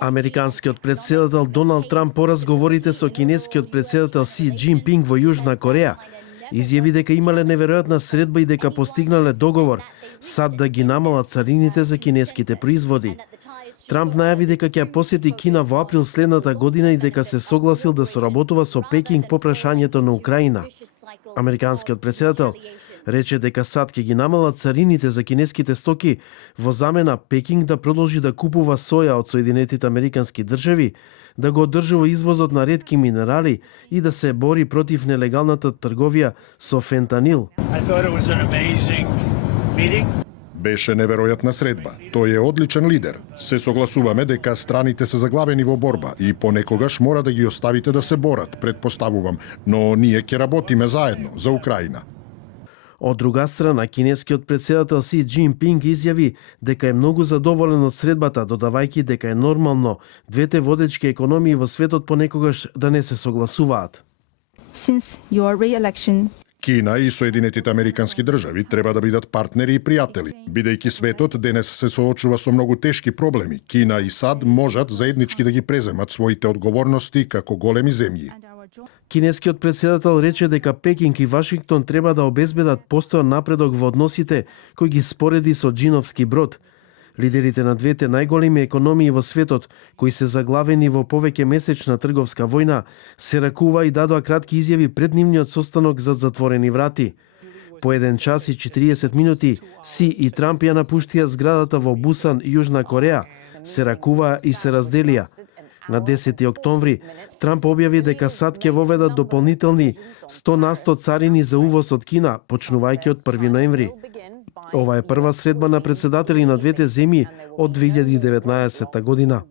Американскиот претседател Доналд Трамп по разговорите со кинескиот претседател Си Џинпинг во Јужна Кореја изјави дека имале неверојатна средба и дека постигнале договор САД да ги намалат царините за кинеските производи. Трамп најави дека ќе посети Кина во април следната година и дека се согласил да соработува со Пекинг по прашањето на Украина. Американскиот претседател рече дека САД ќе ги намалат царините за кинеските стоки во замена Пекинг да продолжи да купува соја од Соединетите Американски држави, да го одржува извозот на ретки минерали и да се бори против нелегалната трговија со фентанил. Беше неверојатна средба. Тој е одличен лидер. Се согласуваме дека страните се заглавени во борба и понекогаш мора да ги оставите да се борат, предпоставувам, но ние ќе работиме заедно за Украина. Од друга страна, кинескиот претседател Си Џинпинг изјави дека е многу задоволен од средбата, додавајќи дека е нормално двете водечки економии во светот понекогаш да не се согласуваат. Since your re-election, Кина и Соединетите Американски држави треба да бидат партнери и пријатели. Бидејќи светот денес се соочува со многу тешки проблеми, Кина и САД можат заеднички да ги преземат своите одговорности како големи земји. Кинескиот претседател рече дека Пекинг и Вашингтон треба да обезбедат постојан напредок во односите кој ги спореди со Џиновски брод. Лидерите на двете најголеми економии во светот, кои се заглавени во повеќе месечна трговска војна, се ракува и дадоа кратки изјави пред нивниот состанок за затворени врати. По 1 час и 40 минути, Си и Трамп ја напуштија зградата во Бусан, Јужна Кореја, се ракуваа и се разделија. На 10 октомври, Трамп објави дека САД ќе воведат дополнителни 100% царини за увоз од Кина, почнувајќи од 1 ноември. Ова е прва средба на претседатели на двете земји од 2019 година.